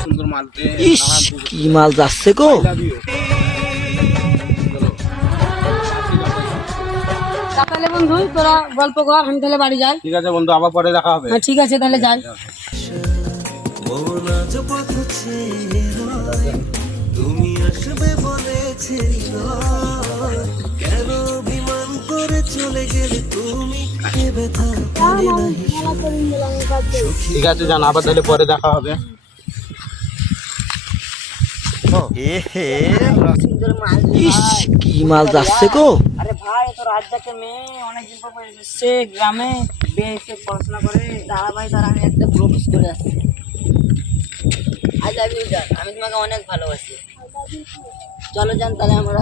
সুন্দর মাল কি মাল যাচ্ছে গো। তাহলে বন্ধু তোরা গল্প কর, আমি তাহলে বাড়ি যাই। ঠিক আছে বন্ধু, আবার পরে দেখা হবে। হ্যাঁ ঠিক আছে, তাহলে যাই। তুমি আসবে বলেছি কেন অভিমান করে চলে গেলে তুমি ঠিক আছে জান, আবার তাহলে পরে দেখা হবে। কি মাল যাচ্ছে গো। আরে ভাই, তো রাজ্জাকের মেয়ে অনেকদিন পর এসেছে গ্রামে, বেশে পড়াশোনা করে। দাদা ভাই, তার আমি একটা প্রপোজ করে আসছি। আই লাভ ইউ জান, আমি তোমাকে অনেক ভালোবাসি। চলো জান, তাহলে আমরা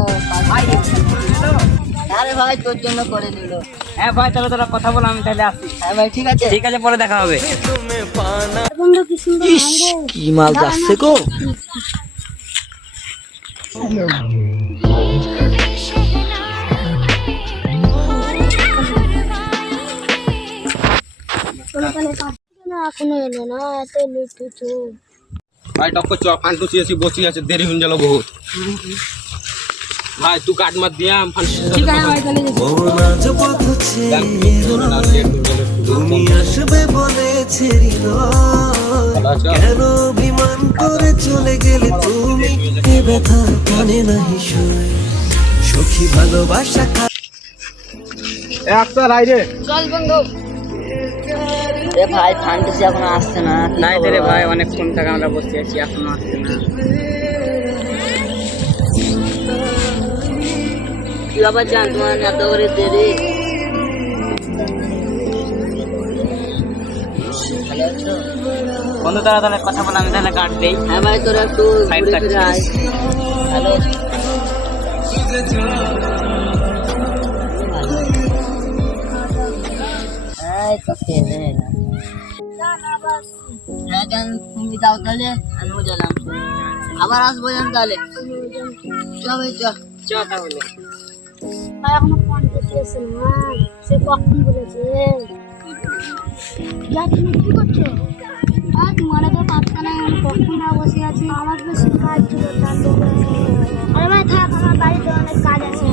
আরে ভাই তোর জন্য করে দিল। হ্যাঁ ভাই, তাহলে তোরা কথা বল, আমি তাহলে আসি। হ্যাঁ ভাই ঠিক আছে, ঠিক আছে, পরে দেখা হবে। কি মাল যাচ্ছে গো। এখনো এলো না, এত লেট হচ্ছে। ভাই টক্কর চ, ফান্টু চেয়েছি বসি আছে, দেরি হয়ে গেল বহুত। ভাই তুই কাট মার দিয়া ঠিক আছে ভাই, তাহলে তুমি আসবে বলেছি কেন অভিমান করে চলে গেলে তুমি এ ব্যথা কানে নাহি শুনে সখী ভালোবাসা একটা রাইরে। চল বন্ধু। রে ভাই, ফান্টাসি এখনো আসছে না। নাই রে ভাই, অনেকক্ষণ থেকে আমরা বসে আছি, এখনো আসছে না। কি আবার জান, তোমার এত করে দেরি। বন্ধু তারা তাহলে কথা বলে, আমি তাহলে কাট দেই। হ্যাঁ ভাই, তোরা একটু ঘুরে ফিরে আয়। হ্যালো, তুমি যাও তাহলে, আমিও গেলাম। আবার আসবো জান তাহলে। চ ভাই, চ চ তাহলে। ভাই এখনো ফোন করতেছে না, সে কখন বলেছে। তুমি কি করছো? তোমার তো পাত্তা নাই, আমি কখন বসে আছি। আমার বেশি কাজ ছিল। আরে ভাই থাক, আমার বাড়িতে অনেক কাজ আছে।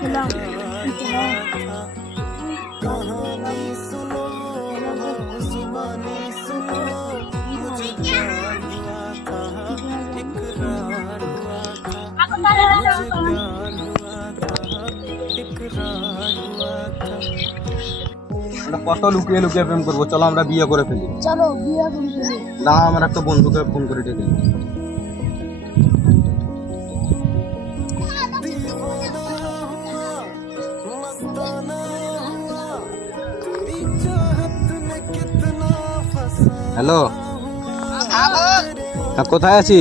খেলাম। কত লুকিয়ে লুকিয়ে প্রেম করবো, চলো আমরা বিয়ে করে ফেলি। চলো বিয়ে করে ফেলি। না, আমার একটা বন্ধুকে ফোন করে ডেকে। হ্যালো, কোথায় আছি?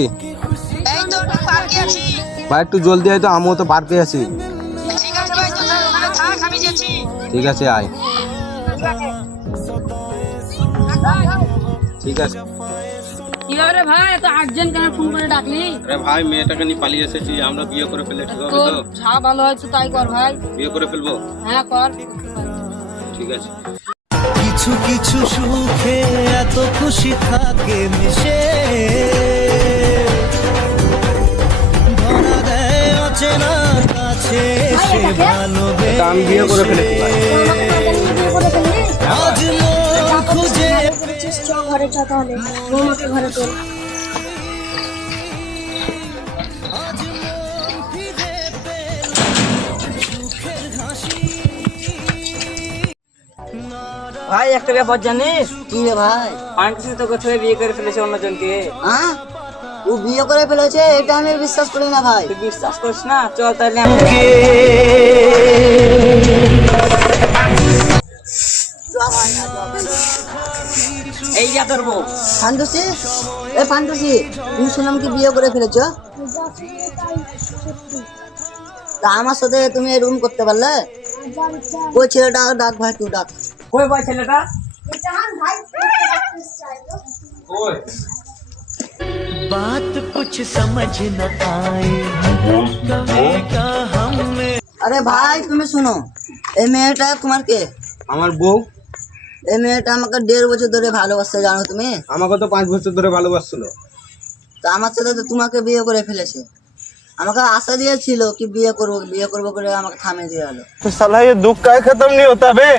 ভাই একটু জলদি আয় তো, আমিও তো পার্কে আছি। ঠিক আছে আয়। ঠিক আছে। কি রে ভাই, এত আর্জেন্ট কেন ফোন করে ডাকলি? আরে ভাই, মেয়েটাকে নিয়ে পালিয়ে এসেছি, আমরা বিয়ে করে ফেলে ঠিক হবে তো? যা ভালো হয় তো তাই কর ভাই। বিয়ে করে ফেলবো? হ্যাঁ কর। ঠিক আছে। কিছু কিছু সুখে এত খুশি থাকে মিশে ধরা দেয় অচেনা কাছে সে ভালোবেসে। আমি বিয়ে করে ফেলেছি ভাই। আজ মন খুঁজে ঘরে চল তাহলে, বৌমাকে ঘরে তোল। ভাই একটা ব্যাপার জানিস? কি রে ভাই? ফান্টাসি তো কোথায় বিয়ে করে ফেলেছে অন্যজনকে। হ্যাঁ, ও বিয়ে করে ফেলেছে? এটা আমি বিশ্বাস করি না ভাই। তুই বিশ্বাস করিস না? চল তাহলে এই যা ধরবো। ফান্টাসি, এ ফান্টাসি, তুমি শুনলাম কি বিয়ে করে ফেলেছো? তা আমার সাথে তুমি রুম করতে পারলে? ওই ছেলেটা ডাক ভাই, তুই ডাক। কই ভাই ছেলেটা? बात कुछ समझ न आए कभी का हमें। আরে ভাই তুমি শুনো, এই মেয়েটা তোমার কে? আমার বউ। এই মেয়েটা আমাকে 1.5 বছর ধরে ভালোবাসছে, জানো তুমি? আমাকে তো 5 বছর ধরে ভালোবাসছিল। তা আমার সাথে তো তোমাকে বিয়ে করে ফেলেছে। আমাকে আশা দিয়েছিল কি বিয়ে করবো করে আমাকে থামিয়ে দিয়ে গেলো। साला ये दुख का खत्म नहीं होता बे।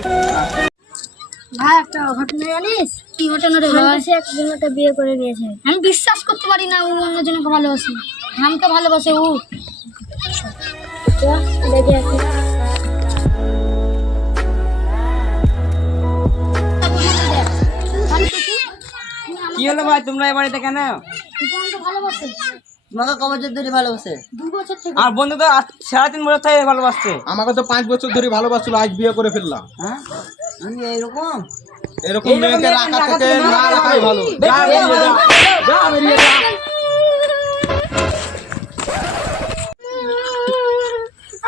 ভাই একটা ঘটনা জানিস? কি ঘটনা রে ভাই? সে একজনকে বিয়ে করে নিয়েছে। আমি বিশ্বাস করতে পারি না ও অন্যজনকে ভালোবাসে। আমাকে ভালোবাসে ও। দেখে আসি। কি হলো ভাই তোমরা এই বাড়িতে কেন? আমাকে ভালোবাসে তোমাকে ক বছর ধরে ভালোবাসে? 2 বছর থেকে। আমার বন্ধু তো 3.5 বছর থেকে ভালোবাসছে। আমাকে তো 5 বছর ধরে ভালোবাসছিল, আজ বিয়ে করে ফেললাম। হ্যাঁ আমি এইরকম এরকম মেয়েকে রাখা থেকে না রাখাই ভালো।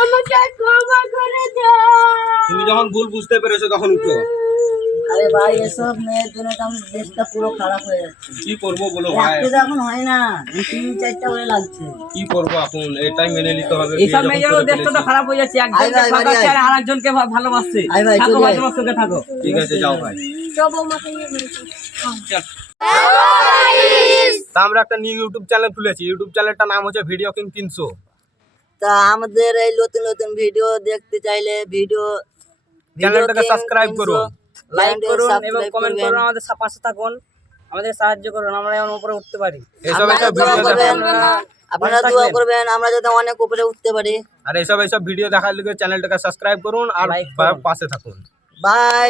আমাকে ক্ষমা করে দাও। তুমি যখন ভুল বুঝতে পেরেছো তখন উঠো। আরে ভাই এসব মেয়ের জন্য তো আমার দেশটা পুরো খারাপ হয়ে যাচ্ছে। কি করবো বলো ভাই? রাখতে তো এখন হয় না, 3-4টা করে লাগছে। কি করবো এখন? এটাই মেনে নিতে হবে। এইসব মেয়েদের দেশটা তো খারাপ হয়ে যাচ্ছে। একজনকে আয় ভাই, ভালোবাসছে বাড়ি আর আরেকজনকে ভালোবাসছে। আয় ভাই, থাকো চলে ভাই, আয়। তোমার সঙ্গে থাকো। ঠিক আছে যাও ভাই। সব বৌমাকে নিয়ে ঘুরেছে। তা আমরা একটা নিউ ইউটিউব চ্যানেল খুলেছি। ইউটিউব চ্যানেলটার নাম হচ্ছে ভিডিও কিং 300। তা আমাদের এই নতুন নতুন ভিডিও দেখতে চাইলে চ্যানেলটাকে সাবস্ক্রাইব করুন, লাইক করুন এবং কমেন্ট করুন, আমাদের পাশে থাকুন, আমাদের সাহায্য করুন, আমরা যেন উপরে উঠতে পারি। এসব এসব ভিডিও আপনারা দোয়া করবেন আমরা যাতে অনেক উপরে উঠতে পারি। আর এসব ভিডিও দেখার লিগে চ্যানেলটাকে সাবস্ক্রাইব করুন আর Like করুন। পাশে থাকুন। বাই।